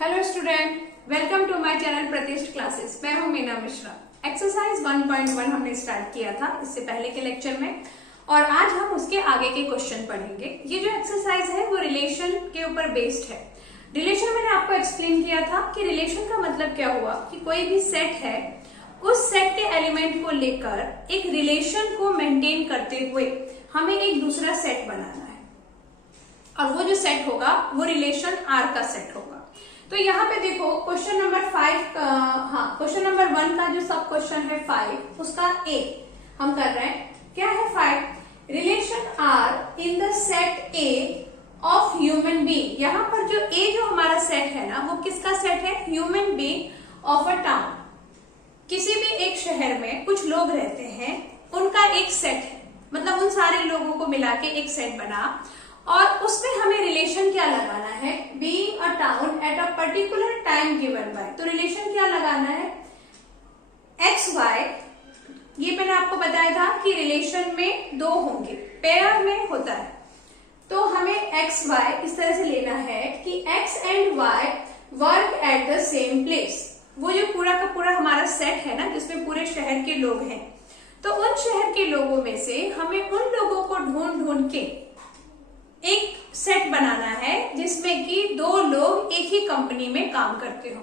Hello student, welcome to my channel Pratishth classes. मैं हूं Meena Mishra. Exercise 1.1 हमने स्टार्ट किया था इससे पहले के लेक्चर में और आज हम उसके आगे के क्वेश्चन पढ़ेंगे। ये जो एक्सरसाइज है वो रिलेशन के ऊपर बेस्ड है। रिलेशन मैंने आपको एक्सप्लेन किया था कि रिलेशन का मतलब क्या हुआ कि कोई भी सेट है, उस सेट के एलिमेंट को लेकर एक रिलेशन को मेंटेन करते हुए हमें एक दूसरा सेट बनाना है और वो जो सेट होगा वो रिलेशन आर का सेट होगा। तो यहाँ पे देखो क्वेश्चन नंबर 1 का जो सब क्वेश्चन है 5, उसका ए हम कर रहे हैं। क्या है 5? Relation R in the set A of human being. यहाँ पर जो ए जो हमारा सेट है ना, वो किसका सेट है? Human being of a town. किसी भी एक शहर में कुछ लोग रहते हैं, उनका एक सेट है, मतलब उन सारे लोगों को मिला के एक सेट बना और उसमें हमें रिलेशन क्या लगाना है? Being a town at a particular time given by. तो रिलेशन क्या लगाना है? X Y. ये मैंने आपको बताया था कि रिलेशन में दो होंगे, पेयर में होता है। तो हमें एक्स वाई इस तरह से लेना है कि X and Y work at the same place. वो जो पूरा का पूरा हमारा सेट है ना, जिसमें पूरे शहर के लोग हैं, तो उन शहर के लोगों में से हमें उन लोगों को ढूंढ के एक सेट बनाना है जिसमें कि दो लोग एक ही कंपनी में काम करते हो।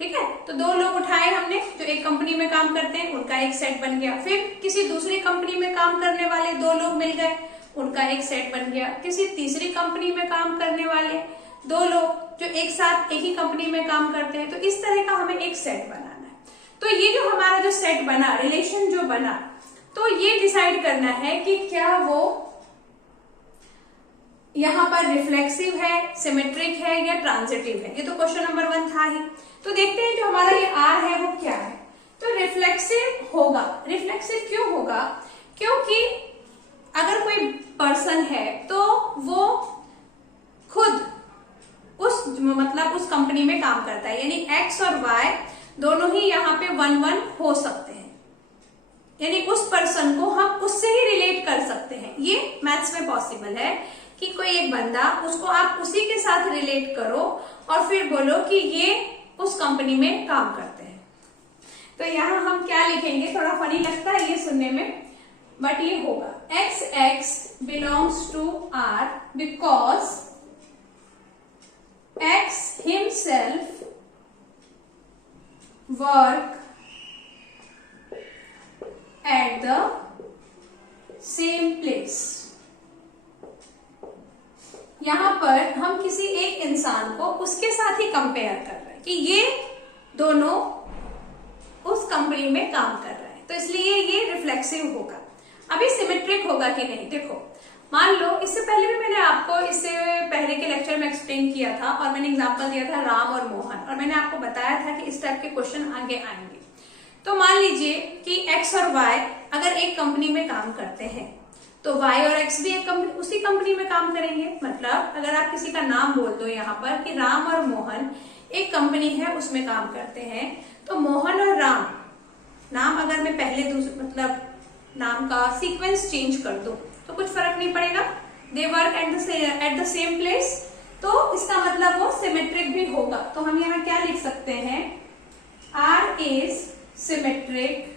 ठीक है, तो दो लोग उठाए हमने जो एक कंपनी में काम करते हैं, उनका एक सेट बन गया। फिर किसी दूसरी कंपनी में काम करने वाले दो लोग मिल गए, उनका एक सेट बन गया। किसी तीसरी कंपनी में काम करने वाले दो लोग जो एक साथ एक ही कंपनी में काम करते हैं, तो इस तरह का हमें एक सेट बनाना है। तो ये जो हमारा जो सेट बना, रिलेशन जो बना, तो ये डिसाइड करना है कि क्या वो यहाँ पर रिफ्लेक्सिव है, सिमेट्रिक है या ट्रांजिटिव है। ये तो क्वेश्चन नंबर 1 था ही। तो देखते हैं जो हमारा ये आर है वो क्या है। तो रिफ्लेक्सिव होगा। रिफ्लेक्सिव क्यों होगा? क्योंकि अगर कोई पर्सन है तो वो खुद उस कंपनी में काम करता है, यानी एक्स और वाई दोनों ही यहाँ पे 1-1 हो सकते हैं, यानी उस पर्सन को हम उससे ही रिलेट कर सकते हैं। ये मैथ्स में पॉसिबल है कि कोई एक बंदा, उसको आप उसी के साथ रिलेट करो और फिर बोलो कि ये उस कंपनी में काम करते हैं। तो यहाँ हम क्या लिखेंगे? थोड़ा फनी लगता है ये सुनने में, बट ये होगा X X belongs to R because X himself work at the same place. यहां पर हम किसी एक इंसान को उसके साथ ही कंपेयर कर रहे हैं कि ये दोनों उस कंपनी में काम कर रहे हैं, तो इसलिए ये रिफ्लेक्सिव होगा। अभी सिमेट्रिक होगा कि नहीं, देखो मान लो इससे पहले भी मैंने आपको इससे पहले के लेक्चर में एक्सप्लेन किया था और मैंने एग्जांपल दिया था राम और मोहन, और मैंने आपको बताया था कि इस टाइप के क्वेश्चन आगे आएंगे। तो मान लीजिए कि एक्स और वाई अगर एक कंपनी में काम करते हैं तो y और x भी एक उसी कंपनी में काम करेंगे। मतलब अगर आप किसी का नाम बोल दो यहाँ पर कि राम और मोहन एक कंपनी है उसमें काम करते हैं, तो मोहन और राम नाम अगर मैं पहले मतलब नाम का सीक्वेंस चेंज कर दूं तो कुछ फर्क नहीं पड़ेगा। They work at the same place, तो इसका मतलब वो सिमेट्रिक भी होगा। तो हम यहाँ क्या लिख सकते हैं? आर इज सिमेट्रिक,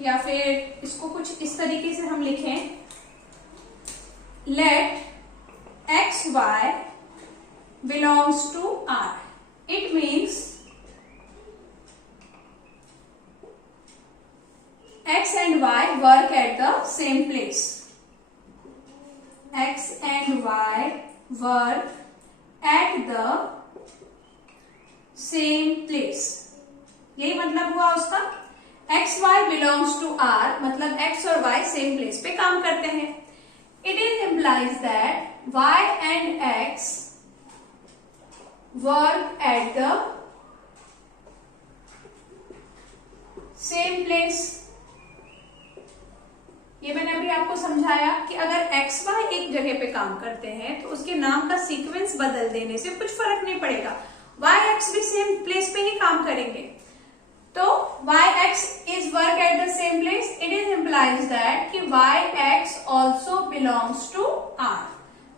या फिर इसको कुछ इस तरीके से हम लिखें, let X Y belongs to R. It means X and Y work at the same place. X and Y work at the same place, यही मतलब हुआ उसका। X Y belongs to R मतलब एक्स और वाई सेम प्लेस पे काम करते हैं। It is implies that Y and X work at the same place. ये मैंने अभी आपको समझाया कि अगर एक्स वाई एक जगह पे काम करते हैं तो उसके नाम का सीक्वेंस बदल देने से कुछ फर्क नहीं पड़ेगा, वाई एक्स भी सेम प्लेस पे ही काम करेंगे। तो yx is work at the same place. It is implies that कि yx also belongs to R.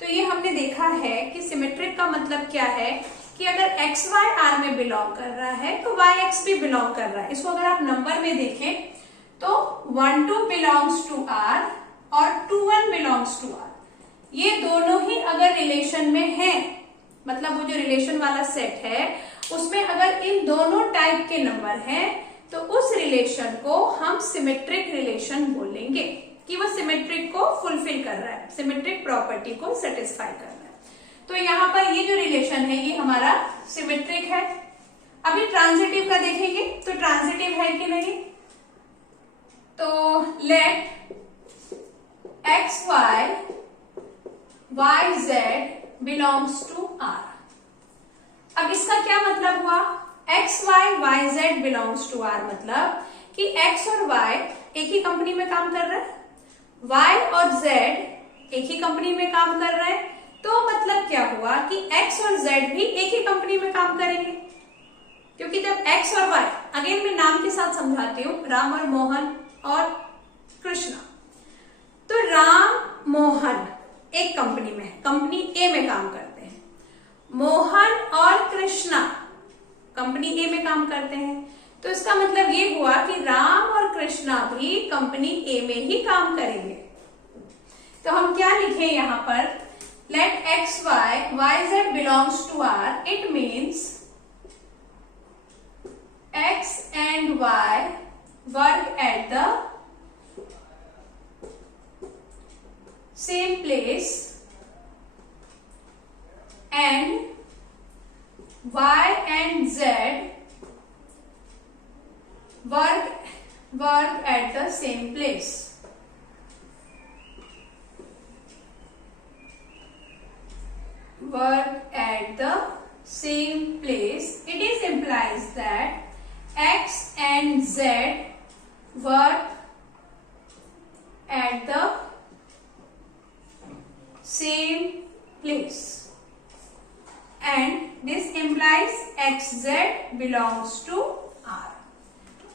तो ये हमने देखा है कि सिमेट्रिक का मतलब क्या है कि अगर एक्स वाई आर में बिलोंग कर रहा है तो वाई एक्स भी बिलोंग कर रहा है। इसको अगर आप नंबर में देखें तो 1 2 बिलोंग्स टू आर और 2 1 बिलोंग्स टू आर, ये दोनों ही अगर रिलेशन में है, मतलब वो जो रिलेशन वाला सेट है उसमें अगर इन दोनों टाइप के नंबर हैं तो उस रिलेशन को हम सिमेट्रिक रिलेशन बोलेंगे कि वो सिमेट्रिक को फुलफिल कर रहा है, सिमेट्रिक प्रॉपर्टी को सेटिस्फाई कर रहा है। तो यहाँ पर ये जो रिलेशन है ये हमारा सिमेट्रिक है। अभी ट्रांजिटिव का देखेंगे तो ट्रांजिटिव है कि नहीं, तो let X Y Y Z belongs to R. अब इसका क्या मतलब हुआ, X Y Y Z belongs to R मतलब कि एक्स और वाई एक ही कंपनी में काम कर रहे हैं, वाई और जेड एक ही कंपनी में काम कर रहे हैं, तो मतलब क्या हुआ कि एक्स और जेड भी एक ही कंपनी में काम करेंगे। क्योंकि जब एक्स और वाई, अगेन मैं नाम के साथ समझाती हूं, राम और मोहन और कृष्णा, तो राम मोहन एक कंपनी में है, कंपनी ए में काम करते हैं, मोहन और कृष्णा कंपनी ए में काम करते हैं, तो इसका मतलब ये हुआ कि राम और कृष्णा भी कंपनी ए में ही काम करेंगे। तो हम क्या लिखें यहां पर, let X Y Y Z belongs to R, it means X and Y work at the same place and y and z work at the same place. Work at the same place. It is implies that x and z work at the same place and this implies xz belongs to r.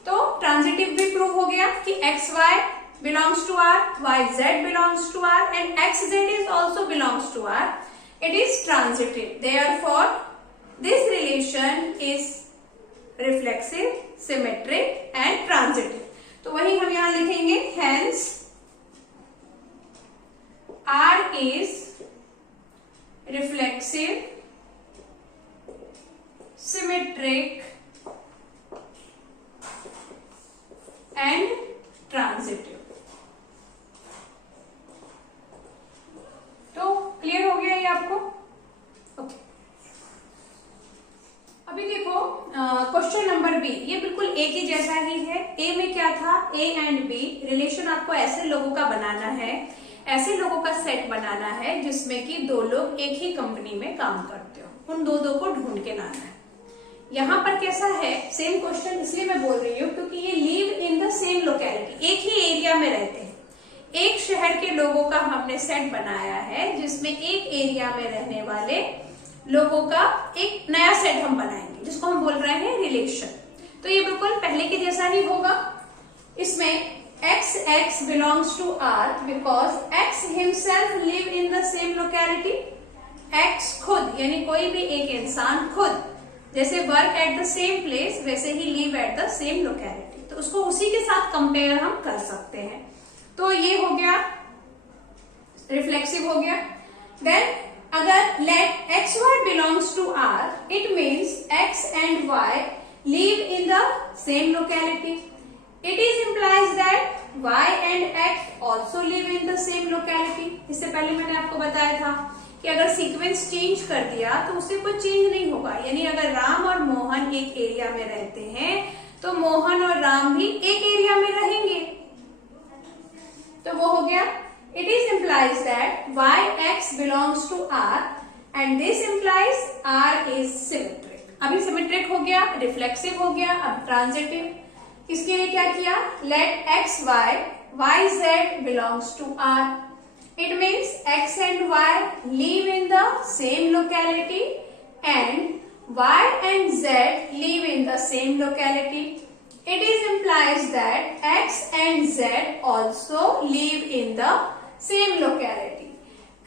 तो transitive भी prove हो गया कि xy belongs to r, yz belongs to r and xz is also belongs to r. It is transitive. Therefore, this relation is reflexive, symmetric and transitive. तो वही हम यहाँ लिखेंगे, hence R is reflexive, symmetric and transitive. तो clear हो गया ये आपको? ओके। अभी देखो क्वेश्चन नंबर बी, ये बिल्कुल ए की जैसा ही है। ए में क्या था, ए एंड बी रिलेशन आपको ऐसे लोगों का बनाना है, ऐसे लोगों का सेट बनाना है जिसमें कि दो लोग एक ही कंपनी में काम करते हो, उन दो को ढूंढ के लाना है। यहाँ पर कैसा है, सेम क्वेश्चन इसलिए मैं बोल रही हूँ क्योंकि ये live in the same locality, एक ही एरिया में रहते हैं। एक शहर के लोगों का हमने सेट बनाया है जिसमें एक एरिया में रहने वाले लोगों का एक नया सेट हम बनाएंगे जिसको हम बोल रहे हैं रिलेशन। तो ये बिल्कुल पहले के जैसा ही होगा। इसमें x belongs to R because x himself live in the same locality. x खुद यानी कोई भी एक इंसान खुद जैसे work at the same place वैसे ही live at the same locality, तो उसको उसी के साथ कंपेयर हम कर सकते हैं। तो ये हो गया रिफ्लेक्सिव हो गया। देन अगर let X Y belongs to R, it means X and Y live in the same locality. It is implies that y and x also live in the same locality. इससे पहले मैंने आपको बताया था कि अगर सीक्वेंस चेंज कर दिया तो उससे कोई चेंज नहीं होगा, यानी अगर राम और मोहन एक एरिया में रहते हैं तो मोहन और राम भी एक एरिया में रहेंगे। तो वो हो गया, it is implies that y x belongs to r and this implies r is symmetric. अभी सिमेट्रिक हो गया, रिफ्लेक्सिव हो गया, अब ट्रांजिटिव। इसके लिए क्या किया, let X Y Y Z belongs to R, it means X and Y live in the same locality and Y and Z live in the same locality. It is implies that x and z also live in the same locality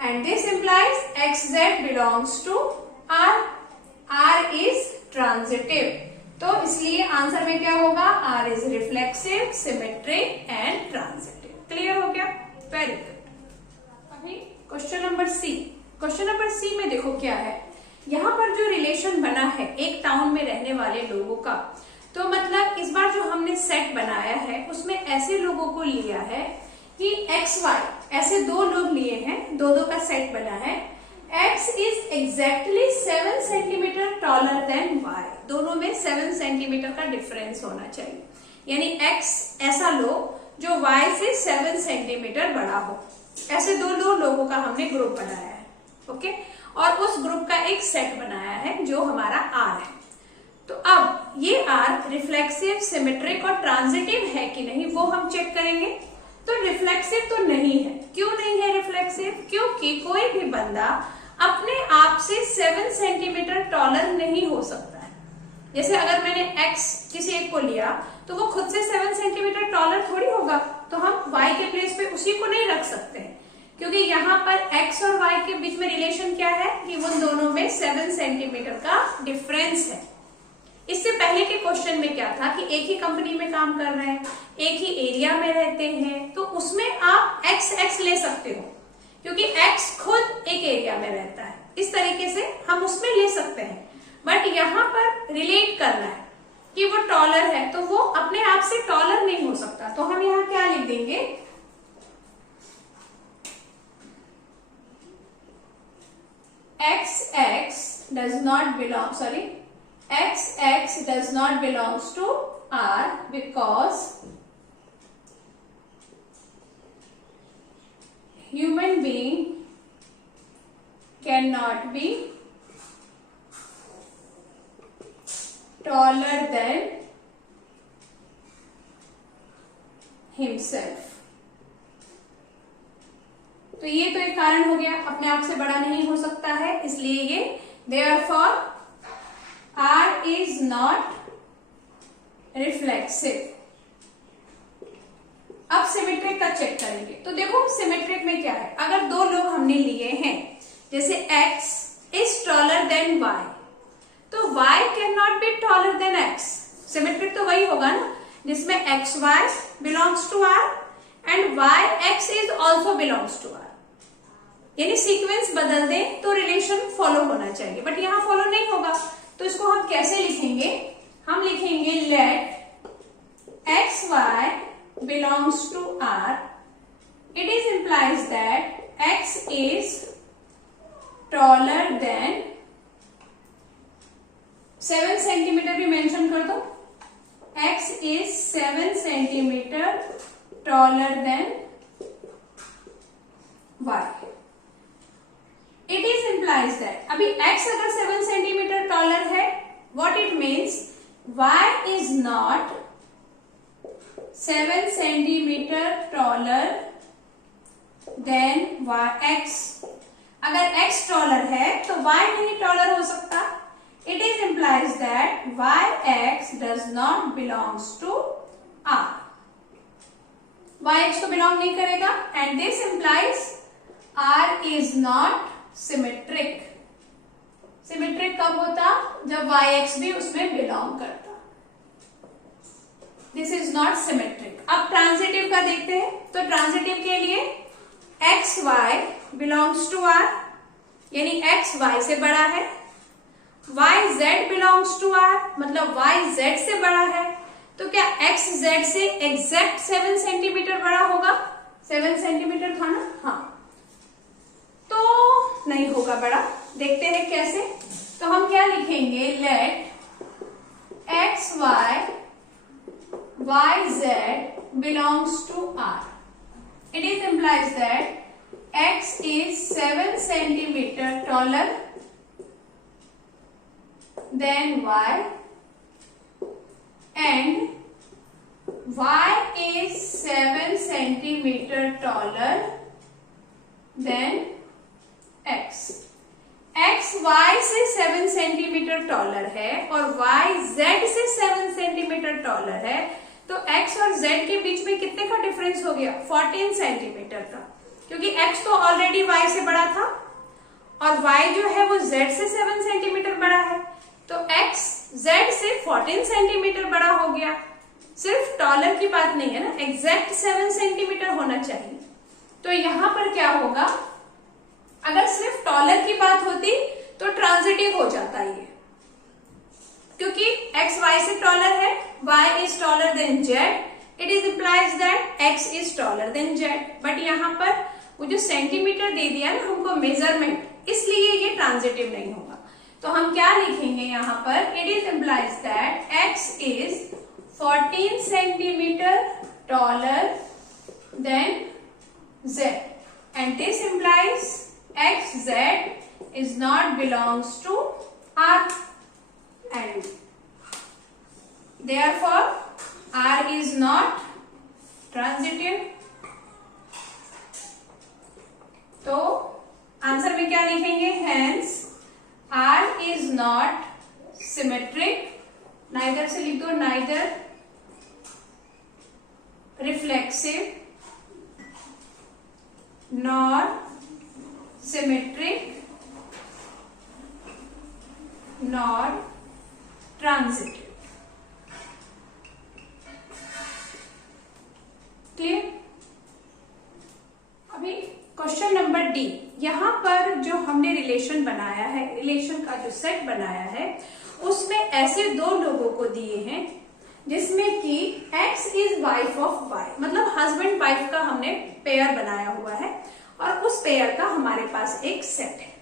and this implies xz belongs to r. R is transitive, तो इसलिए answer में क्या होगा, R is reflexive, symmetric and transitive। Clear हो गया, very good. अभी question number C. Question number C में देखो क्या है, यहाँ पर जो रिलेशन बना है एक टाउन में रहने वाले लोगों का, तो मतलब इस बार जो हमने सेट बनाया है उसमें ऐसे लोगों को लिया है कि एक्स वाई, ऐसे दो लोग लिए हैं, दो का सेट बना है। X is exactly 7 centimetre taller than Y, दोनों में 7 सेंटीमीटर का डिफरेंस होना चाहिए, यानी X ऐसा लो जो Y से 7 सेंटीमीटर बड़ा हो। ऐसे दो लोगों का हमने ग्रुप बनाया है, ओके, और उस ग्रुप का एक सेट बनाया है जो हमारा R है। तो अब ये R रिफ्लेक्सिव, सिमेट्रिक और ट्रांजिटिव है कि नहीं वो हम चेक करेंगे। तो रिफ्लेक्सिव तो नहीं है। क्यों नहीं है रिफ्लेक्सिव? क्योंकि कोई भी बंदा अपने आप से 7 सेंटीमीटर टॉलर नहीं हो सकता है। जैसे अगर मैंने X किसी एक को लिया तो वो खुद से 7 सेंटीमीटर टॉलर थोड़ी होगा, तो हम Y के प्लेस पे उसी को नहीं रख सकते हैं, क्योंकि यहाँ पर X और Y के बीच में रिलेशन क्या है कि उन दोनों में 7 सेंटीमीटर का डिफरेंस है। इससे पहले के क्वेश्चन में क्या था कि एक ही कंपनी में काम कर रहे हैं, एक ही एरिया में रहते हैं, तो उसमें आप X ले सकते हो क्योंकि X खुद एक एरिया में रहता है। इस तरीके से हम उसमें ले सकते हैं, बट यहाँ पर रिलेट करना है कि वो टॉलर है तो वो अपने आप से टॉलर नहीं हो सकता। तो हम यहाँ क्या लिख देंगे, XX does not belong, XX does not belongs to R because human being cannot be taller than himself। तो ये तो एक कारण हो गया, अपने आप से बड़ा नहीं हो सकता है, इसलिए ये therefore R is not reflexive। अब सिमेट्रिक का चेक करेंगे। तो देखो सिमेट्रिक में क्या है, अगर दो लोग हमने लिए हैं, जैसे X is taller than Y, तो Y cannot be taller than X। Symmetric तो वही होगा ना जिसमें XY belongs to R and YX is also belongs to R, यानी सीक्वेंस बदल दें तो रिलेशन फॉलो होना चाहिए, बट यहां फॉलो नहीं होगा। तो इसको हम कैसे लिखेंगे, हम लिखेंगे late XY belongs to R, it is implies that X is taller than 7 centimetre भी मेंशन कर दो, X is 7 centimetre taller than Y। It is implies that अभी X अगर 7 सेंटीमीटर टॉलर है, what it means Y is not 7 centimetre taller than X। अगर X taller है तो Y नहीं टॉलर हो सकता। It is implies that YX does not belongs to R। YX तो बिलोंग नहीं करेगा and this implies R is not symmetric. Symmetric कब होता, जब YX भी उसमें बिलोंग करता। This is not symmetric. अब ट्रांजिटिव का देखते हैं। तो ट्रांजिटिव के लिए XY बिलोंग्स टू R, यानी X Y से बड़ा है, YZ बिलोंग्स टू R, मतलब YZ से बड़ा है। तो क्या XZ से एग्जैक्ट 7 सेंटीमीटर बड़ा होगा? 7 सेंटीमीटर था ना, हाँ, तो नहीं होगा बड़ा। देखते हैं कैसे। तो हम क्या लिखेंगे, late XY YZ belongs to R। It is implies that X is 7 centimeter taller than Y and Y is 7 centimeter taller than X। X Y से 7 सेंटीमीटर टॉलर है और Y Z से 7 सेंटीमीटर टॉलर है, तो X और Z के बीच में कितने का डिफरेंस हो गया? 14 सेंटीमीटर का, क्योंकि X तो ऑलरेडी Y से बड़ा था और Y जो है वो Z से 7 सेंटीमीटर बड़ा है। तो x z से 14 सेंटीमीटर बड़ा हो गया। सिर्फ टॉलर की बात नहीं है ना, एग्जैक्ट 7 सेंटीमीटर होना चाहिए। तो यहां पर क्या होगा, अगर सिर्फ टॉलर की बात होती तो ट्रांजिटिव हो जाता ये, क्योंकि x y से टॉलर है, y is taller than z, it is implies that x is taller than z। But यहाँ पर वो जो सेंटीमीटर दे दिया ना हमको मेजरमेंट, इसलिए ये ट्रांजिटिव नहीं होगा। तो हम क्या लिखेंगे यहाँ पर, it is implies that x is 14 centimetre taller than z, and this implies xz is not belongs to R, and therefore R is not transitive। तो आंसर में क्या लिखेंगे, hence R is not symmetric, neither से लिख दो, neither reflexive nor symmetric nor transitive। Clear. अभी question number D, यहां पर जो हमने रिलेशन बनाया है, रिलेशन का जो सेट बनाया है, उसमें ऐसे दो लोगों को दिए हैं जिसमें कि x is wife of y, मतलब हस्बैंड वाइफ का हमने पेयर बनाया हुआ है और उस पेयर का हमारे पास एक सेट है।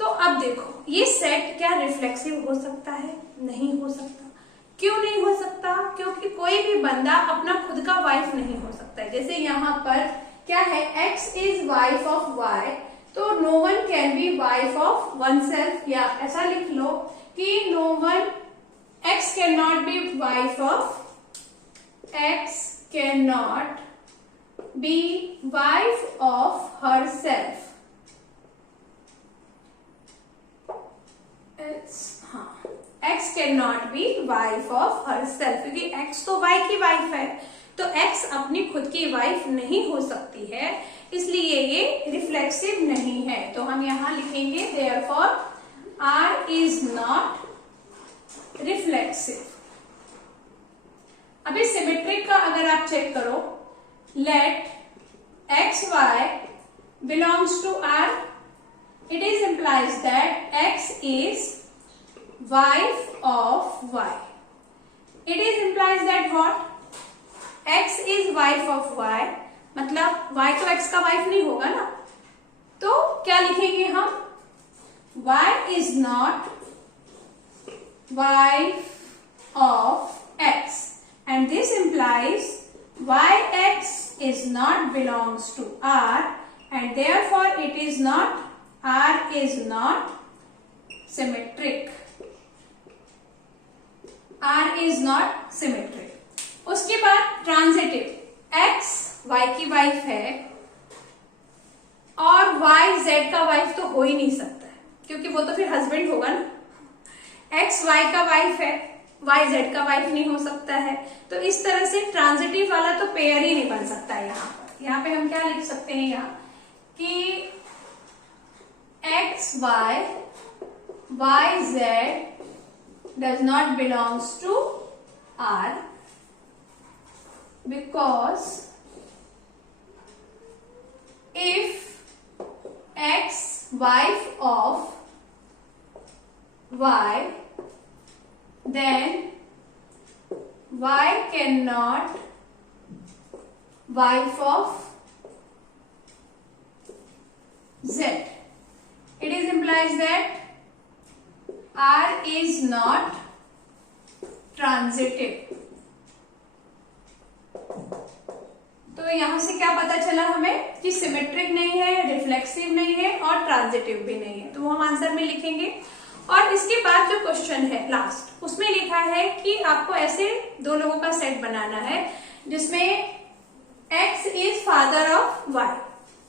तो अब देखो, ये सेट क्या रिफ्लेक्सिव हो सकता है? नहीं हो सकता। क्यों नहीं हो सकता? क्योंकि कोई भी बंदा अपना खुद का वाइफ नहीं हो सकता है। जैसे यहाँ पर क्या है, x is wife of y, तो no one can be wife of oneself, या ऐसा लिख लो कि no one, x cannot be wife of, x cannot be wife of herself। x cannot be wife of herself, क्योंकि x तो y की wife है, तो x अपनी खुद की वाइफ नहीं हो सकती है, इसलिए ये रिफ्लेक्सिव नहीं है। तो हम यहां लिखेंगे therefore R is not reflexive. अभी सिमेट्रिक का अगर आप चेक करो, let X Y belongs to R, it is implies that X is wife of Y. It is implies that what, X is wife of Y, मतलब Y तो X का wife नहीं होगा ना, तो क्या लिखेंगे हम, Y is not wife of x, and this implies yx is not belongs to R, and therefore it is not, R is not symmetric, R is not symmetric। उसके बाद ट्रांजिटिव, x y की wife है और y z का wife तो हो ही नहीं सकता है, क्योंकि वो तो फिर हस्बैंड होगा ना। x y का वाइफ है, y z का वाइफ नहीं हो सकता है, तो इस तरह से ट्रांजिटिव वाला तो पेयर ही नहीं बन सकता है। यहाँ पे हम क्या लिख सकते हैं यहाँ कि x y y z does not belongs to R because if x wife of y, then y cannot wife of z। It is implies that R is not transitive। तो यहां से क्या पता चला हमें कि सिमेट्रिक नहीं है, रिफ्लेक्सिव नहीं है और ट्रांजिटिव भी नहीं है, तो वो हम आंसर में लिखेंगे। और इसके बाद जो क्वेश्चन है लास्ट, उसमें लिखा है कि आपको ऐसे दो लोगों का सेट बनाना है जिसमें x is father of y,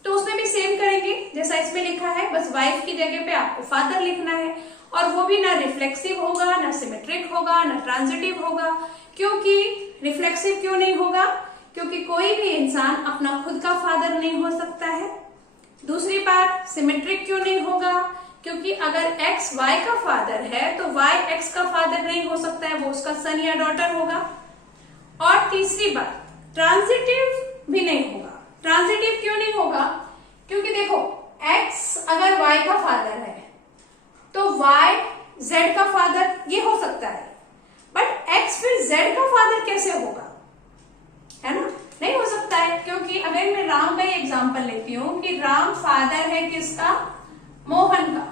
तो उसमें भी सेम करेंगे जैसा इसमें लिखा है, बस वाइफ की जगह पे आपको फादर लिखना है, और वो भी ना रिफ्लेक्सिव होगा, ना सिमेट्रिक होगा, ना ट्रांजिटिव होगा। क्योंकि रिफ्लेक्सिव क्यों नहीं होगा? क्योंकि कोई भी इंसान अपना खुद का फादर नहीं हो सकता है। दूसरी बात, सिमेट्रिक क्यों नहीं होगा? क्योंकि अगर x y का फादर है तो y x का फादर नहीं हो सकता है, वो उसका सन या डॉटर होगा। और तीसरी बात, ट्रांजिटिव भी नहीं होगा। ट्रांजिटिव क्यों नहीं होगा? क्योंकि देखो x अगर y का फादर है तो y z का फादर ये हो सकता है, बट x फिर z का फादर कैसे होगा, है ना? नहीं हो सकता है। क्योंकि अगर मैं राम का एग्जांपल लेती हूँ कि राम फादर है किसका? मोहन का।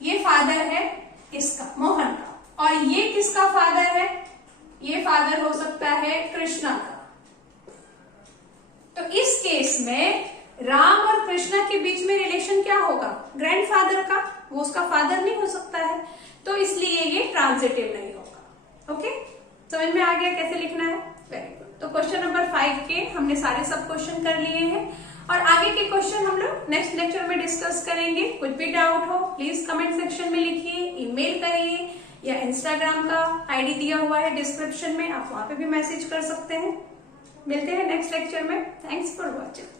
ये फादर है इसका, मोहन का। और ये किसका फादर है? ये फादर हो सकता है कृष्णा का। तो इस केस में राम और कृष्णा के बीच में रिलेशन क्या होगा? ग्रैंडफादर का। वो उसका फादर नहीं हो सकता है, तो इसलिए ये ट्रांजिटिव नहीं होगा। ओके, समझ में आ गया कैसे लिखना है? Very good. तो क्वेश्चन नंबर 5 के हमने सारे सब क्वेश्चन कर लिए हैं और आगे के क्वेश्चन हम लोग नेक्स्ट लेक्चर में डिस्कस करेंगे। कुछ भी डाउट हो प्लीज कमेंट सेक्शन में लिखिए, ईमेल करिए, या इंस्टाग्राम का आईडी दिया हुआ है डिस्क्रिप्शन में, आप वहां पे भी मैसेज कर सकते हैं। मिलते हैं नेक्स्ट लेक्चर में। Thanks for watching.